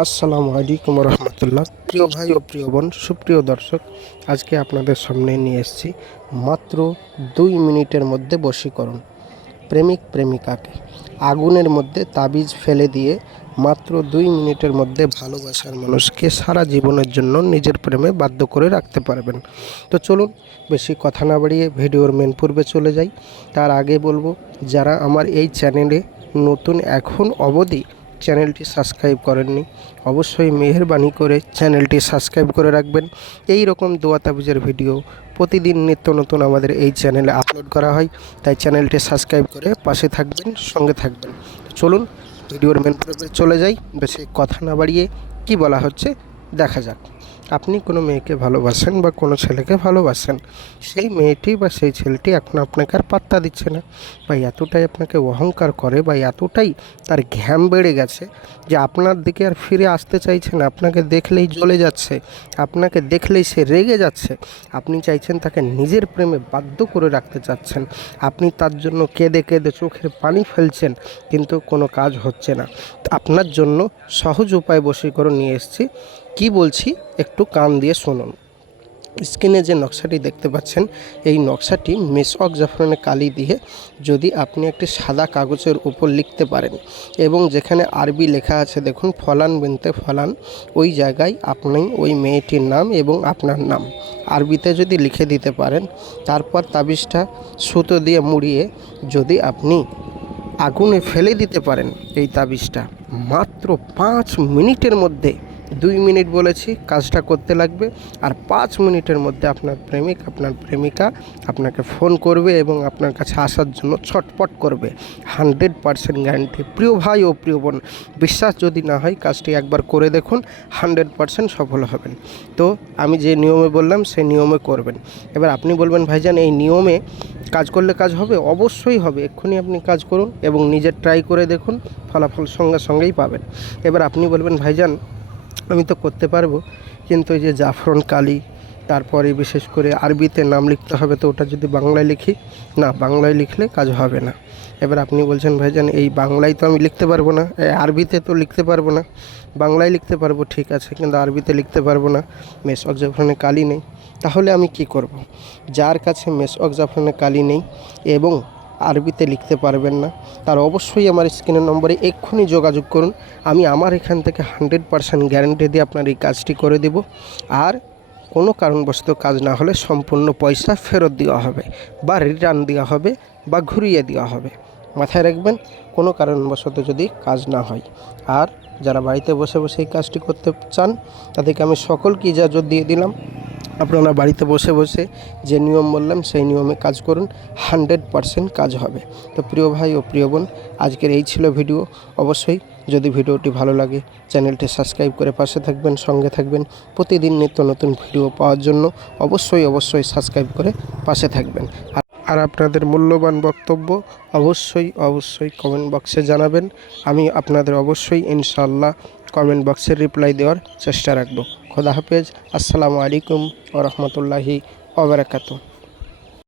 আসসালামু আলাইকুম রহমতুল্লাহ। প্রিয় ভাই ও প্রিয় বোন, সুপ্রিয় দর্শক, আজকে আপনাদের সামনে নিয়ে এসেছি মাত্র 2 মিনিটের মধ্যে বশীকরণ। প্রেমিক প্রেমিকাকে আগুনের মধ্যে তাবিজ ফেলে দিয়ে মাত্র 2 মিনিটের মধ্যে ভালোবাসার মানুষকে সারা জীবনের জন্য নিজের প্রেমে বাধ্য করে রাখতে পারবেন। তো চলুন, বেশি কথা না বাড়িয়ে ভিডিওর মেন পূর্বে চলে যাই। তার আগে বলবো, যারা আমার এই চ্যানেলে নতুন এখন অবধি চ্যানেলটি সাবস্ক্রাইব করেননি, অবশ্যই মেহেরবানি করে চ্যানেলটি সাবস্ক্রাইব করে রাখবেন। এই রকম দোয়া তাবিজের ভিডিও প্রতিদিন নিত্য নতুন আমাদের এই চ্যানেলে আপলোড করা হয়, তাই চ্যানেলটি সাবস্ক্রাইব করে পাশে থাকবেন, সঙ্গে থাকবেন। চলুন ভিডিওর মেন পর্বে চলে যাই। বেশি কথা না বাড়িয়ে কি বলা হচ্ছে দেখা যাক। আপনি কোনো মেয়েকে ভালোবাসেন বা কোনো ছেলেকে ভালোবাসেন, সেই মেয়েটি বা সেই ছেলেটি এখন আপনাকে আর পাত্তা দিচ্ছে না, বা এতটাই আপনাকে অহংকার করে, বা এতটাই তার ঘ্যাম বেড়ে গেছে যে আপনার দিকে আর ফিরে আসতে চাইছে না। আপনাকে দেখলেই জ্বলে যাচ্ছে, আপনাকে দেখলেই সে রেগে যাচ্ছে। আপনি চাইছেন তাকে নিজের প্রেমে বাধ্য করে রাখতে চাচ্ছেন, আপনি তার জন্য কেঁদে কেঁদে চোখের পানি ফেলছেন, কিন্তু কোনো কাজ হচ্ছে না। আপনার জন্য সহজ উপায় বশীকরণ নিয়ে এসেছি। কি বলছি একটু কান দিয়ে শুনুন। স্ক্রিনে যে নকশাটি দেখতে পাচ্ছেন, এই নকশাটি মেসওয়াক জাফরানে কালি দিয়ে যদি আপনি একটি সাদা কাগজের উপর লিখতে পারেন, এবং যেখানে আরবি লেখা আছে দেখুন, ফলান বিনতে ফলান, ওই জায়গায় আপনি ওই মেয়েটির নাম এবং আপনার নাম আরবিতে যদি লিখে দিতে পারেন, তারপর তাবিজটা সুতো দিয়ে মুড়িয়ে যদি আপনি আগুনে ফেলে দিতে পারেন, এই তাবিজটা মাত্র 5 মিনিটের মধ্যে, 2 মিনিট বলেছি, কাজটা করতে লাগবে। আর 5 মিনিটের মধ্যে আপনার প্রেমিক, আপনার প্রেমিকা আপনাকে ফোন করবে এবং আপনার কাছে আসার জন্য ছটপট করবে। 100% গ্যারান্টি। প্রিয় ভাই ও প্রিয় বোন, বিশ্বাস যদি না হয় কাজটি একবার করে দেখুন, 100% সফল হবেন। তো আমি যে নিয়মে বললাম সেই নিয়মে করবেন। এবার আপনি বলবেন, ভাইজান এই নিয়মে কাজ করলে কাজ হবে? অবশ্যই হবে। এক্ষুনি আপনি কাজ করুন এবং নিজের ট্রাই করে দেখুন, ফলাফল সঙ্গে সঙ্গেই পাবেন। এবার আপনি বলবেন, ভাইজান আমি তো করতে পারবো, কিন্তু এই যে জাফরান কালি, তারপরে বিশেষ করে আরবিতে নাম লিখতে হবে, তো ওটা যদি বাংলায় লিখি, না বাংলায় লিখলে কাজ হবে না। এবার আপনি বলছেন, ভাইজান এই বাংলায় তো আমি লিখতে পারবো না, আরবিতে তো লিখতে পারবো না, বাংলায় লিখতে পারবো ঠিক আছে, কিন্তু আরবিতে লিখতে পারবো না, মেসওয়াক জাফরানে কালি নেই। তাহলে আমি কি করব? যার কাছে মেসওয়াক জাফরানে কালি নেই এবং আরবিতে লিখতে পারবেন না, তার অবশ্যই আমার স্ক্রিনের নম্বরে এক্ষুনি যোগাযোগ করুন। আমি আমার এখান থেকে 100% গ্যারান্টি দিয়ে আপনার এই কাজটি করে দেব। আর কোনো কারণবশত কাজ না হলে সম্পূর্ণ পয়সা ফেরত দেওয়া হবে, বা রিটার্ন দেওয়া হবে, বা ঘুরিয়ে দেওয়া হবে। মাথায় রাখবেন, কোনো কারণবশত যদি কাজ না হয়। আর যারা বাড়িতে বসে বসে এই কাজটি করতে চান, তাদেরকে আমি সকলকে ইজাজত দিয়ে দিলাম, আপনারা বাড়িতে বসে বসে যে নিয়ম বললাম সেই নিয়মে কাজ করুন, 100% কাজ হবে। তো প্রিয় ভাই ও প্রিয় বোন, আজকের এই ছিল ভিডিও। অবশ্যই যদি ভিডিওটি ভালো লাগে চ্যানেলটি সাবস্ক্রাইব করে পাশে থাকবেন, সঙ্গে থাকবেন। প্রতিদিন নিত্য নতুন ভিডিও পাওয়ার জন্য অবশ্যই সাবস্ক্রাইব করে পাশে থাকবেন। আর আপনাদের মূল্যবান বক্তব্য অবশ্যই কমেন্ট বক্সে জানাবেন। আমি আপনাদের অবশ্যই ইনশাআল্লাহ কমেন্ট বক্সে রিপ্লাই দেওয়ার চেষ্টা রাখব। খোদা হাফেজ। আসসালামু আলাইকুম ওয়া রাহমাতুল্লাহি ওয়া বারাকাতুহু।